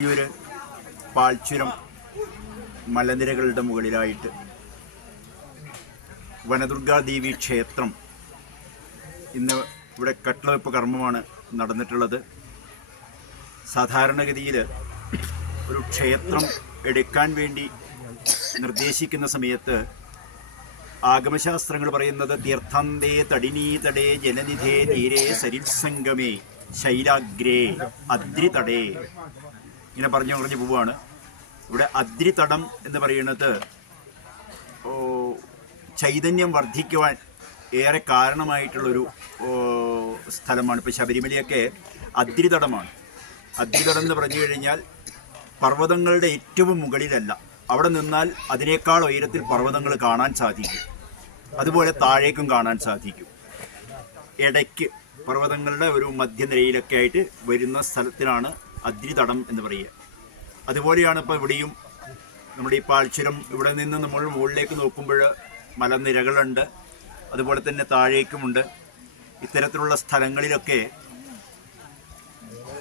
ഒരു പാൽച്ചുരം മലനിരകളുടെ മുകളിലായിട്ട് വനദുർഗാദേവി ക്ഷേത്രം ഇന്ന് ഇവിടെ കട്ടിളവെപ്പ് കർമ്മമാണ് നടന്നിട്ടുള്ളത്. സാധാരണഗതിയിൽ ഒരു ക്ഷേത്രം എടുക്കാൻ വേണ്ടി നിർദ്ദേശിക്കുന്ന സമയത്ത് ആഗമശാസ്ത്രങ്ങൾ പറയുന്നത് തീർത്ഥന്തേ തടിനീതടേ ജലനിധേ തീരേ സരിത്സംഗമേ ശൈലാഗ്രേ അദ്രിതടേ. ഇങ്ങനെ പറഞ്ഞു പറഞ്ഞു പോവുകയാണ് ഇവിടെ അദ്രിതടം എന്ന് പറയുന്നത് ചൈതന്യം വർദ്ധിക്കുവാൻ ഏറെ കാരണമായിട്ടുള്ളൊരു സ്ഥലമാണ്. ഇപ്പോൾ ശബരിമലയൊക്കെ അദ്രിതടമാണ്. അദ്രിതടം എന്ന് പറഞ്ഞു കഴിഞ്ഞാൽ പർവതങ്ങളുടെ ഏറ്റവും മുകളിലല്ല. അവിടെ നിന്നാൽ അതിനേക്കാൾ ഉയരത്തിൽ പർവതങ്ങൾ കാണാൻ സാധിക്കും. അതുപോലെ താഴേക്കും കാണാൻ സാധിക്കും. ഇടയ്ക്ക് പർവതങ്ങളുടെ ഒരു മധ്യനിരയിലൊക്കെ ആയിട്ട് വരുന്ന സ്ഥലത്തിനാണ് അദ്രിതടം എന്ന് പറയുക. അതുപോലെയാണ് ഇപ്പോൾ ഇവിടെയും നമ്മുടെ ഈ പാഴ്ചരം ഇവിടെ നിന്ന് നമ്മൾ മുകളിലേക്ക് നോക്കുമ്പോൾ മലനിരകളുണ്ട്. അതുപോലെ തന്നെ താഴേക്കുമുണ്ട്. ഇത്തരത്തിലുള്ള സ്ഥലങ്ങളിലൊക്കെ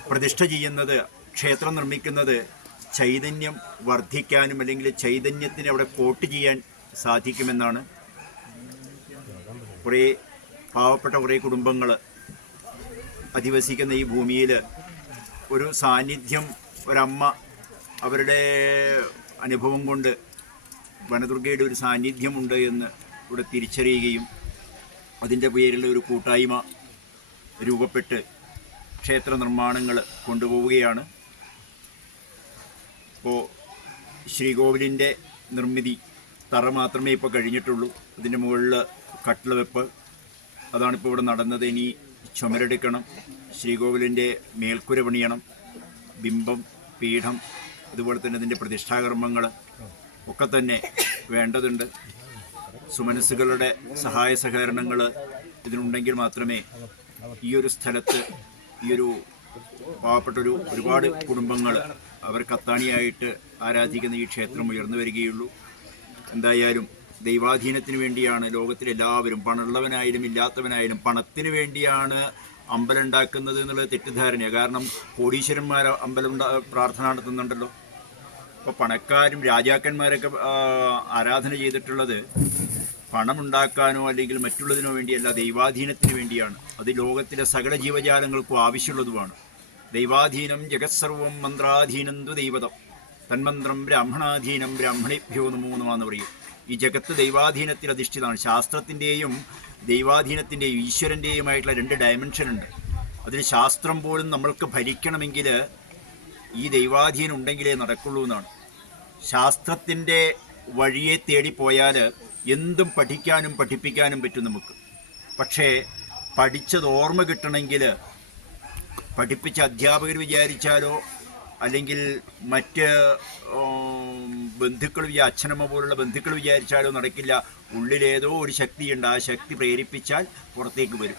പ്രതിഷ്ഠ ചെയ്യുന്നത് ക്ഷേത്രം നിർമ്മിക്കുന്നത് ചൈതന്യം വർദ്ധിക്കാനും അല്ലെങ്കിൽ ചൈതന്യത്തിനെ അവിടെ കോട്ട് ചെയ്യാൻ സാധിക്കുമെന്നാണ്. കുറേ പാവപ്പെട്ട കുറേ കുടുംബങ്ങൾ അധിവസിക്കുന്ന ഈ ഭൂമിയിൽ ഒരു സാന്നിധ്യം ഒരമ്മ അവരുടെ അനുഭവം കൊണ്ട് വനദുർഗയുടെ ഒരു സാന്നിധ്യമുണ്ട് എന്ന് ഇവിടെ തിരിച്ചറിയുകയും അതിന്റെ പേരിൽ ഒരു കൂട്ടായ്മ രൂപപ്പെട്ട് ക്ഷേത്ര നിർമ്മാണങ്ങൾ കൊണ്ടുപോവുകയാണ്. ഇപ്പോൾ ശ്രീകോവിലിന്റെ നിർമ്മിതി തറ മാത്രമേ ഇപ്പോൾ കഴിഞ്ഞിട്ടുള്ളൂ. അതിന്റെ മുകളിൽ കട്ടിള വെപ്പ്. അതാണിപ്പോൾ ഇവിടെ നടന്നത്. ഇനി ചുമരെടുക്കണം. ശ്രീകോവിലിന്റെ മേൽക്കുര പണിയണം. ബിംബം പീഠം അതുപോലെ തന്നെ ഇതിന്റെ പ്രതിഷ്ഠാകർമ്മങ്ങൾ ഒക്കെ തന്നെ വേണ്ടതുണ്ട്. സുമനസ്സുകളുടെ സഹായ സഹകരണങ്ങൾ ഇതിനുണ്ടെങ്കിൽ മാത്രമേ ഈ ഒരു സ്ഥലത്ത് ഈ ഒരു പാവപ്പെട്ടൊരു ഒരുപാട് കുടുംബങ്ങൾ അവർ കത്താണിയായിട്ട് ആരാധിക്കുന്ന ഈ ക്ഷേത്രം ഉയർന്നു വരികയുള്ളൂ. എന്തായാലും ദൈവാധീനത്തിന് വേണ്ടിയാണ് ലോകത്തിലെല്ലാവരും പണമുള്ളവനായാലും ഇല്ലാത്തവനായാലും പണത്തിന് വേണ്ടിയാണ് അമ്പലം ഉണ്ടാക്കുന്നത് എന്നുള്ളത് തെറ്റിദ്ധാരണയാണ് കാരണം കോടീശ്വരന്മാർ അമ്പലം പ്രാർത്ഥന നടത്തുന്നുണ്ടല്ലോ. അപ്പോൾ പണക്കാരും രാജാക്കന്മാരൊക്കെ ആരാധന ചെയ്തിട്ടുള്ളത് പണമുണ്ടാക്കാനോ അല്ലെങ്കിൽ മറ്റുള്ളതിനോ വേണ്ടിയല്ല ദൈവാധീനത്തിന് വേണ്ടിയാണ്. അത് ലോകത്തിലെ സകല ജീവജാലങ്ങൾക്കും ആവശ്യമുള്ളതുമാണ്. ദൈവാധീനം ജഗത്സർവം മന്ത്രാധീനം ദൈവതം. തന്മന്ത്രം ബ്രാഹ്മണാധീനം ബ്രാഹ്മണിഭ്യോ നമോ നമാന്ന് പറയും. ഈ ജഗത്ത് ദൈവാധീനത്തിൽ അധിഷ്ഠിതമാണ്. ശാസ്ത്രത്തിന്റെയും ദൈവാധീനത്തിന്റെയും ഈശ്വരന്റെയുമായിട്ടുള്ള രണ്ട് ഡയമെൻഷൻ ഉണ്ട്. അതിൽ ശാസ്ത്രം പോലും നമ്മൾക്ക് ഭരിക്കണമെങ്കിൽ ഈ ദൈവാധീനം ഉണ്ടെങ്കിലേ നടക്കുള്ളൂ എന്നാണ്. ശാസ്ത്രത്തിന്റെ വഴിയെ തേടിപ്പോയാൽ പോയാൽ എന്തും പഠിക്കാനും പഠിപ്പിക്കാനും പറ്റും നമുക്ക്. പക്ഷേ പഠിച്ചത് ഓർമ്മ കിട്ടണമെങ്കിൽ പഠിപ്പിച്ച അധ്യാപകർ വിചാരിച്ചാലോ അല്ലെങ്കിൽ മറ്റ് ബന്ധുക്കൾ അച്ഛനമ്മ പോലുള്ള ബന്ധുക്കൾ വിചാരിച്ചാലോ നടക്കില്ല. ഉള്ളിലേതോ ഒരു ശക്തിയുണ്ട്. ആ ശക്തി പ്രേരിപ്പിച്ചാൽ പുറത്തേക്ക് വരും.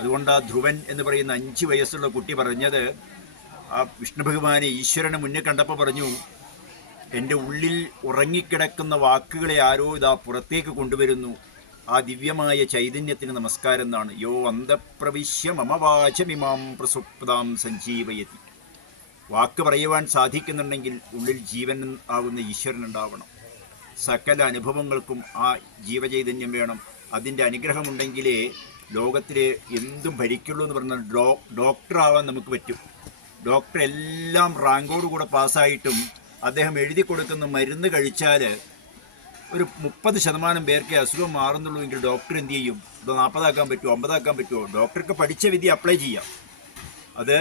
അതുകൊണ്ട് ആ ധ്രുവൻ എന്ന് പറയുന്ന അഞ്ച് വയസ്സുള്ള കുട്ടി പറഞ്ഞത് ആ വിഷ്ണു ഭഗവാനെ ഈശ്വരനെ മുന്നിൽ കണ്ടപ്പോൾ പറഞ്ഞു എന്റെ ഉള്ളിൽ ഉറങ്ങിക്കിടക്കുന്ന വാക്കുകളെ ആരോ ഇതാ പുറത്തേക്ക് കൊണ്ടുവരുന്നു. ആ ദിവ്യമായ ചൈതന്യത്തിന് നമസ്കാരം എന്നാണ്. യോ അന്തപ്രവിശ്യ മമവാചമിമാം പ്രസുപ്താം സഞ്ജീവയതി. വാക്ക് പറയുവാൻ സാധിക്കുന്നുണ്ടെങ്കിൽ ഉള്ളിൽ ജീവൻ ആകുന്ന ഈശ്വരൻ ഉണ്ടാവണം. സകല അനുഭവങ്ങൾക്കും ആ ജീവചൈതന്യം വേണം. അതിന്റെ അനുഗ്രഹമുണ്ടെങ്കിലേ ലോകത്തിൽ എന്തും ഭരിക്കുള്ളൂ എന്ന് പറഞ്ഞാൽ ഡോ ഡോക്ടറാവാൻ നമുക്ക് പറ്റും. ഡോക്ടർ എല്ലാം റാങ്കോടുകൂടെ പാസ്സായിട്ടും അദ്ദേഹം എഴുതി കൊടുക്കുന്ന മരുന്ന് കഴിച്ചാൽ ഒരു മുപ്പത് ശതമാനം പേർക്ക് അസുഖം മാറുന്നുള്ളൂ എങ്കിൽ ഡോക്ടർ എന്ത് ചെയ്യും? ഇത് നാൽപ്പതാക്കാൻ പറ്റുമോ? അമ്പതാക്കാൻ പറ്റുമോ? ഡോക്ടർക്ക് പഠിച്ച വിധി അപ്ലൈ ചെയ്യാം. അത്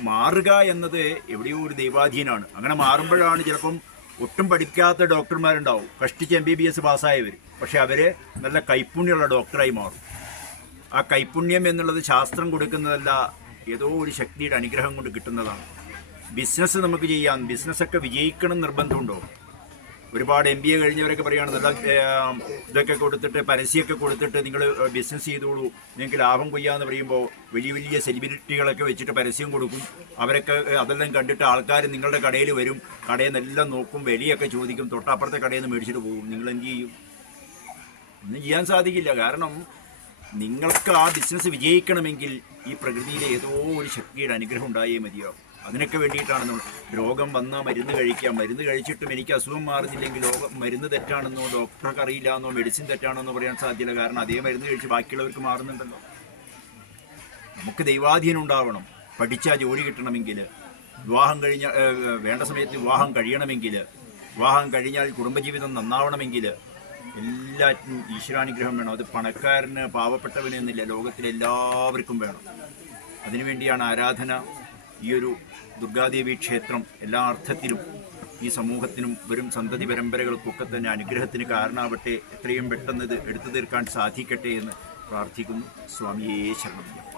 മാറുക എന്നത് എവിടെയോ ഒരു ദൈവാധീനമാണ് അങ്ങനെ മാറുമ്പോഴാണ് ചിലപ്പം ഒട്ടും പഠിക്കാത്ത ഡോക്ടർമാരുണ്ടാവും. കഷ്ടിച്ച് എം ബി ബി എസ് പാസ്സായവർ പക്ഷെ അവർ നല്ല കൈപ്പുണ്യമുള്ള ഡോക്ടറായി മാറും. ആ കൈപ്പുണ്യം എന്നുള്ളത് ശാസ്ത്രം കൊടുക്കുന്നതല്ല ഏതോ ഒരു ശക്തിയുടെ അനുഗ്രഹം കൊണ്ട് കിട്ടുന്നതാണ്. ബിസിനസ് നമുക്ക് ചെയ്യാം. ബിസിനസ്സൊക്കെ വിജയിക്കണം നിർബന്ധമുണ്ടോ? ഒരുപാട് എം ബി എ കഴിഞ്ഞവരൊക്കെ പറയുകയാണ് നല്ല ഇതൊക്കെ കൊടുത്തിട്ട് പരസ്യമൊക്കെ കൊടുത്തിട്ട് നിങ്ങൾ ബിസിനസ് ചെയ്തോളൂ. നിങ്ങൾക്ക് ലാഭം കൊയ്യാന്ന് പറയുമ്പോൾ വലിയ വലിയ സെലിബ്രിറ്റികളൊക്കെ വെച്ചിട്ട് പരസ്യം കൊടുക്കും. അവരൊക്കെ അതെല്ലാം കണ്ടിട്ട് ആൾക്കാർ നിങ്ങളുടെ കടയിൽ വരും. കടയിൽ നിന്നെല്ലാം നോക്കും വിലയൊക്കെ ചോദിക്കും. തൊട്ടപ്പുറത്തെ കടയിൽ നിന്ന് മേടിച്ചിട്ട് പോകും. നിങ്ങൾ എന്ത് ചെയ്യും? ഒന്നും ചെയ്യാൻ സാധിക്കില്ല. കാരണം നിങ്ങൾക്ക് ആ ബിസിനസ് വിജയിക്കണമെങ്കിൽ ഈ പ്രകൃതിയിലെ ഏതോ ഒരു ശക്തിയുടെ അനുഗ്രഹം ഉണ്ടായേ മതിയാവും. അതിനൊക്കെ വേണ്ടിയിട്ടാണ് നമ്മൾ രോഗം വന്നാൽ മരുന്ന് കഴിക്കാം. മരുന്ന് കഴിച്ചിട്ടും എനിക്ക് അസുഖം മാറുന്നില്ലെങ്കിൽ രോഗം മരുന്ന് തെറ്റാണെന്നോ ഡോക്ടർക്ക് അറിയില്ല എന്നോ മെഡിസിൻ തെറ്റാണെന്നോ പറയാൻ സാധ്യത കാരണം അതേ മരുന്ന് കഴിച്ച് ബാക്കിയുള്ളവർക്ക് മാറുന്നുണ്ടല്ലോ. നമുക്ക് ദൈവാധീനം ഉണ്ടാവണം. പഠിച്ചാൽ ജോലി കിട്ടണമെങ്കിൽ വിവാഹം കഴിഞ്ഞ വേണ്ട സമയത്ത് വിവാഹം കഴിയണമെങ്കിൽ വിവാഹം കഴിഞ്ഞാൽ കുടുംബജീവിതം നന്നാവണമെങ്കിൽ എല്ലാറ്റിനും ഈശ്വരാനുഗ്രഹം വേണം. അത് പണക്കാരന് പാവപ്പെട്ടവനെന്നില്ല ലോകത്തിലെല്ലാവർക്കും വേണം. അതിനുവേണ്ടിയാണ് ആരാധന ഈ ഒരു ദുർഗാദേവി ക്ഷേത്രം എല്ലാ അർത്ഥത്തിലും ഈ സമൂഹത്തിനും വരും സന്തതി പരമ്പരകൾക്കൊക്കെ തന്നെ അനുഗ്രഹത്തിന് കാരണമാവട്ടെ എത്രയും പെട്ടെന്ന് ഇത് എടുത്തു തീർക്കാൻ സാധിക്കട്ടെ എന്ന് പ്രാർത്ഥിക്കുന്നു. സ്വാമിയേ ശരണം